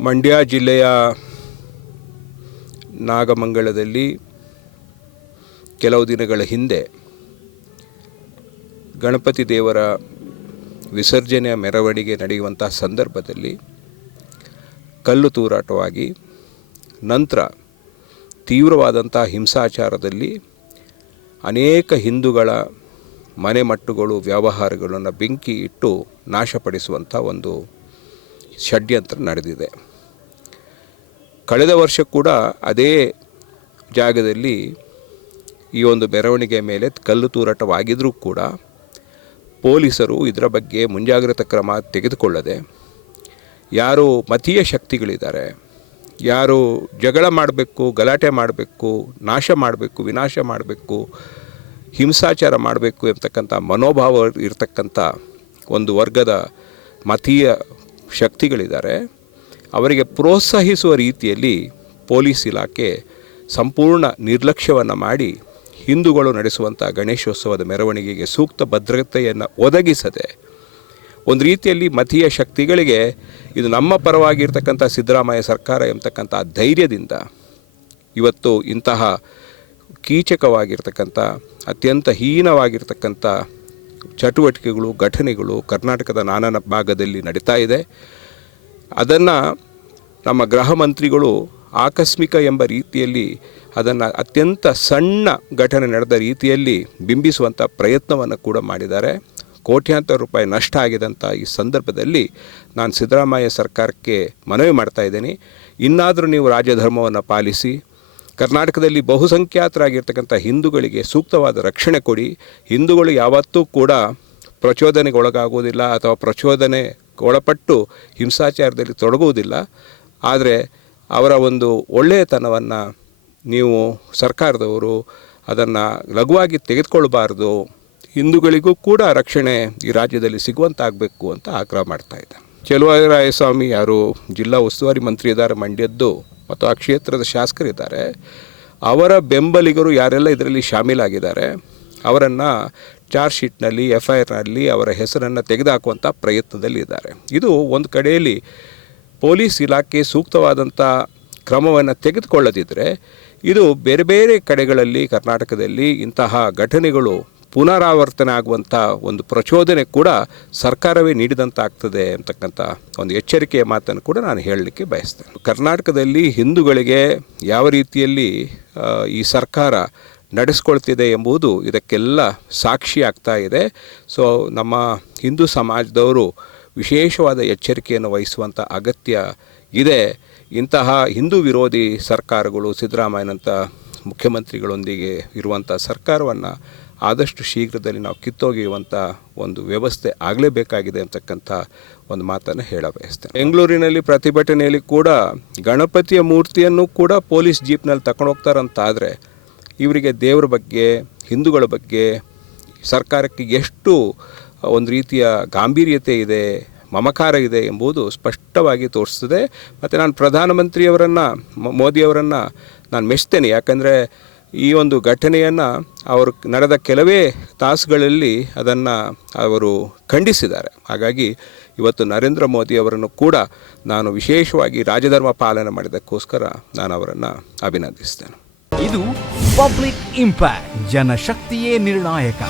ಮಂಡ್ಯ ಜಿಲ್ಲೆಯ ನಾಗಮಂಗಲದಲ್ಲಿ ಕೆಲವು ದಿನಗಳ ಹಿಂದೆ ಗಣಪತಿ ದೇವರ ವಿಸರ್ಜನೆಯ ಮೆರವಣಿಗೆ ನಡೆಯುವಂತಹ ಸಂದರ್ಭದಲ್ಲಿ ಕಲ್ಲು ತೂರಾಟವಾಗಿ ನಂತರ ತೀವ್ರವಾದಂಥ ಹಿಂಸಾಚಾರದಲ್ಲಿ ಅನೇಕ ಹಿಂದೂಗಳ ಮನೆಮಟ್ಟುಗಳು, ವ್ಯವಹಾರಗಳನ್ನು ಬೆಂಕಿ ಇಟ್ಟು ನಾಶಪಡಿಸುವಂಥ ಒಂದು ಷಡ್ಯಂತ್ರ ನಡೆದಿದೆ. ಕಳೆದ ವರ್ಷ ಕೂಡ ಅದೇ ಜಾಗದಲ್ಲಿ ಈ ಒಂದು ಮೆರವಣಿಗೆ ಮೇಲೆ ಕಲ್ಲು ತೂರಾಟವಾಗಿದ್ದರೂ ಕೂಡ ಪೊಲೀಸರು ಇದರ ಬಗ್ಗೆ ಮುಂಜಾಗ್ರತಾ ಕ್ರಮ ತೆಗೆದುಕೊಳ್ಳದೆ, ಯಾರು ಮತೀಯ ಶಕ್ತಿಗಳಿದ್ದಾರೆ, ಯಾರು ಜಗಳ ಮಾಡಬೇಕು, ಗಲಾಟೆ ಮಾಡಬೇಕು, ನಾಶ ಮಾಡಬೇಕು, ವಿನಾಶ ಮಾಡಬೇಕು, ಹಿಂಸಾಚಾರ ಮಾಡಬೇಕು ಎಂಬತಕ್ಕಂಥ ಮನೋಭಾವ ಇರತಕ್ಕಂಥ ಒಂದು ವರ್ಗದ ಮತೀಯ ಶಕ್ತಿಗಳಿದ್ದಾರೆ, ಅವರಿಗೆ ಪ್ರೋತ್ಸಾಹಿಸುವ ರೀತಿಯಲ್ಲಿ ಪೊಲೀಸ್ ಇಲಾಖೆ ಸಂಪೂರ್ಣ ನಿರ್ಲಕ್ಷ್ಯವನ್ನು ಮಾಡಿ ಹಿಂದೂಗಳು ನಡೆಸುವಂಥ ಗಣೇಶೋತ್ಸವದ ಮೆರವಣಿಗೆಗೆ ಸೂಕ್ತ ಭದ್ರತೆಯನ್ನು ಒದಗಿಸದೆ, ಒಂದು ರೀತಿಯಲ್ಲಿ ಮತೀಯ ಶಕ್ತಿಗಳಿಗೆ ಇದು ನಮ್ಮ ಪರವಾಗಿರ್ತಕ್ಕಂಥ ಸಿದ್ದರಾಮಯ್ಯ ಸರ್ಕಾರ ಎಂಬತಕ್ಕಂಥ ಧೈರ್ಯದಿಂದ ಇವತ್ತು ಇಂತಹ ಕೀಚಕವಾಗಿರ್ತಕ್ಕಂಥ, ಅತ್ಯಂತ ಹೀನವಾಗಿರ್ತಕ್ಕಂಥ ಚಟುವಟಿಕೆಗಳು, ಘಟನೆಗಳು ಕರ್ನಾಟಕದ ನಾನಾ ಭಾಗದಲ್ಲಿ ನಡೀತಾ ಇದೆ. ಅದನ್ನು ನಮ್ಮ ಗೃಹ ಮಂತ್ರಿಗಳು ಆಕಸ್ಮಿಕ ಎಂಬ ರೀತಿಯಲ್ಲಿ ಅದನ್ನು ಅತ್ಯಂತ ಸಣ್ಣ ಘಟನೆ ನಡೆದ ರೀತಿಯಲ್ಲಿ ಬಿಂಬಿಸುವಂಥ ಪ್ರಯತ್ನವನ್ನು ಕೂಡ ಮಾಡಿದ್ದಾರೆ. ಕೋಟ್ಯಾಂತರ ರೂಪಾಯಿ ನಷ್ಟ ಆಗಿದಂಥ ಈ ಸಂದರ್ಭದಲ್ಲಿ ನಾನು ಸಿದ್ದರಾಮಯ್ಯ ಸರ್ಕಾರಕ್ಕೆ ಮನವಿ ಮಾಡ್ತಾ ಇದ್ದೀನಿ. ಇನ್ನಾದರೂ ನೀವು ರಾಜಧರ್ಮವನ್ನು ಪಾಲಿಸಿ ಕರ್ನಾಟಕದಲ್ಲಿ ಬಹುಸಂಖ್ಯಾತರಾಗಿರ್ತಕ್ಕಂಥ ಹಿಂದೂಗಳಿಗೆ ಸೂಕ್ತವಾದ ರಕ್ಷಣೆ ಕೊಡಿ. ಹಿಂದೂಗಳು ಯಾವತ್ತೂ ಕೂಡ ಪ್ರಚೋದನೆಗೆ ಒಳಗಾಗುವುದಿಲ್ಲ ಅಥವಾ ಪ್ರಚೋದನೆ ಒಳಪಟ್ಟು ಹಿಂಸಾಚಾರದಲ್ಲಿ ತೊಡಗುವುದಿಲ್ಲ. ಆದರೆ ಅವರ ಒಂದು ಒಳ್ಳೆಯತನವನ್ನು ನೀವು ಸರ್ಕಾರದವರು ಅದನ್ನು ಲಘುವಾಗಿ ತೆಗೆದುಕೊಳ್ಬಾರ್ದು. ಹಿಂದೂಗಳಿಗೂ ಕೂಡ ರಕ್ಷಣೆ ಈ ರಾಜ್ಯದಲ್ಲಿ ಸಿಗುವಂತಾಗಬೇಕು ಅಂತ ಆಗ್ರಹ ಮಾಡ್ತಾ ಇದ್ದೆ ಚೆಲುವರಾಯಸ್ವಾಮಿ ಯಾರು ಜಿಲ್ಲಾ ಉಸ್ತುವಾರಿ ಮಂತ್ರಿ ಇದ್ದಾರೆ ಮಂಡ್ಯದ್ದು ಮತ್ತು ಆ ಕ್ಷೇತ್ರದ ಶಾಸಕರಿದ್ದಾರೆ ಅವರ ಬೆಂಬಲಿಗರು ಯಾರೆಲ್ಲ ಇದರಲ್ಲಿ ಶಾಮೀಲಾಗಿದ್ದಾರೆ, ಅವರನ್ನು ಚಾರ್ಜ್ ಶೀಟ್ನಲ್ಲಿ ಎಫ್ ಐ ಆರ್ನಲ್ಲಿ ಅವರ ಹೆಸರನ್ನು ತೆಗೆದುಹಾಕುವಂಥ ಪ್ರಯತ್ನದಲ್ಲಿ ಇದ್ದಾರೆ ಇದು ಒಂದು ಕಡೆಯಲ್ಲಿ ಪೊಲೀಸ್ ಇಲಾಖೆ ಸೂಕ್ತವಾದಂಥ ಕ್ರಮವನ್ನು ತೆಗೆದುಕೊಳ್ಳದಿದ್ದರೆ ಇದು ಬೇರೆ ಬೇರೆ ಕಡೆಗಳಲ್ಲಿ, ಕರ್ನಾಟಕದಲ್ಲಿ ಇಂತಹ ಘಟನೆಗಳು ಪುನರಾವರ್ತನೆ ಆಗುವಂಥ ಒಂದು ಪ್ರಚೋದನೆ ಕೂಡ ಸರ್ಕಾರವೇ ನೀಡಿದಂತಾಗ್ತದೆ ಅಂತಕ್ಕಂಥ ಒಂದು ಎಚ್ಚರಿಕೆಯ ಮಾತನ್ನು ಕೂಡ ನಾನು ಹೇಳಲಿಕ್ಕೆ ಬಯಸ್ತೇನೆ. ಕರ್ನಾಟಕದಲ್ಲಿ ಹಿಂದೂಗಳಿಗೆ ಯಾವ ರೀತಿಯಲ್ಲಿ ಈ ಸರ್ಕಾರ ನಡೆಸ್ಕೊಳ್ತಿದೆ ಎಂಬುದು ಇದಕ್ಕೆಲ್ಲ ಸಾಕ್ಷಿ ಆಗ್ತಾ ಇದೆ. ಸೊ, ನಮ್ಮ ಹಿಂದೂ ಸಮಾಜದವರು ವಿಶೇಷವಾದ ಎಚ್ಚರಿಕೆಯನ್ನು ವಹಿಸುವಂಥ ಅಗತ್ಯ ಇದೆ. ಇಂತಹ ಹಿಂದೂ ವಿರೋಧಿ ಸರ್ಕಾರಗಳು, ಸಿದ್ದರಾಮಯ್ಯನಂಥ ಮುಖ್ಯಮಂತ್ರಿಗಳೊಂದಿಗೆ ಇರುವಂಥ ಸರ್ಕಾರವನ್ನು ಆದಷ್ಟು ಶೀಘ್ರದಲ್ಲಿ ನಾವು ಕಿತ್ತೋಗಿಯುವಂಥ ಒಂದು ವ್ಯವಸ್ಥೆ ಆಗಲೇಬೇಕಾಗಿದೆ ಅಂತಕ್ಕಂಥ ಒಂದು ಮಾತನ್ನು ಹೇಳ ಬಯಸ್ತೇನೆ ಬೆಂಗಳೂರಿನಲ್ಲಿ ಪ್ರತಿಭಟನೆಯಲ್ಲಿ ಕೂಡ ಗಣಪತಿಯ ಮೂರ್ತಿಯನ್ನು ಕೂಡ ಪೊಲೀಸ್ ಜೀಪ್ನಲ್ಲಿ ತಗೊಂಡು ಹೋಗ್ತಾರಂತಾದರೆ ಇವರಿಗೆ ದೇವರ ಬಗ್ಗೆ, ಹಿಂದೂಗಳ ಬಗ್ಗೆ, ಸರ್ಕಾರಕ್ಕೆ ಎಷ್ಟು ಒಂದು ರೀತಿಯ ಗಾಂಭೀರ್ಯತೆ ಇದೆ, ಮಮಕಾರ ಇದೆ ಎಂಬುದು ಸ್ಪಷ್ಟವಾಗಿ ತೋರಿಸ್ತದೆ. ಮತ್ತು ನಾನು ಪ್ರಧಾನಮಂತ್ರಿಯವರನ್ನು ಮೋದಿಯವರನ್ನು ನಾನು ಮೆಚ್ತೇನೆ. ಯಾಕಂದರೆ ಈ ಒಂದು ಘಟನೆಯನ್ನು ಅವರು ನಡೆದ ಕೆಲವೇ ತಾಸುಗಳಲ್ಲಿ ಅದನ್ನು ಅವರು ಖಂಡಿಸಿದ್ದಾರೆ. ಹಾಗಾಗಿ ಇವತ್ತು ನರೇಂದ್ರ ಮೋದಿ ಅವರನ್ನು ಕೂಡ ನಾನು ವಿಶೇಷವಾಗಿ ರಾಜಧರ್ಮ ಪಾಲನೆ ಮಾಡಿದ್ದಕ್ಕೋಸ್ಕರ ನಾನು ಅವರನ್ನು ಅಭಿನಂದಿಸ್ತೇನೆ. ಇದು ಪಬ್ಲಿಕ್ ಇಂಪ್ಯಾಕ್ಟ್, ಜನಶಕ್ತಿಯೇ ನಿರ್ಣಾಯಕ.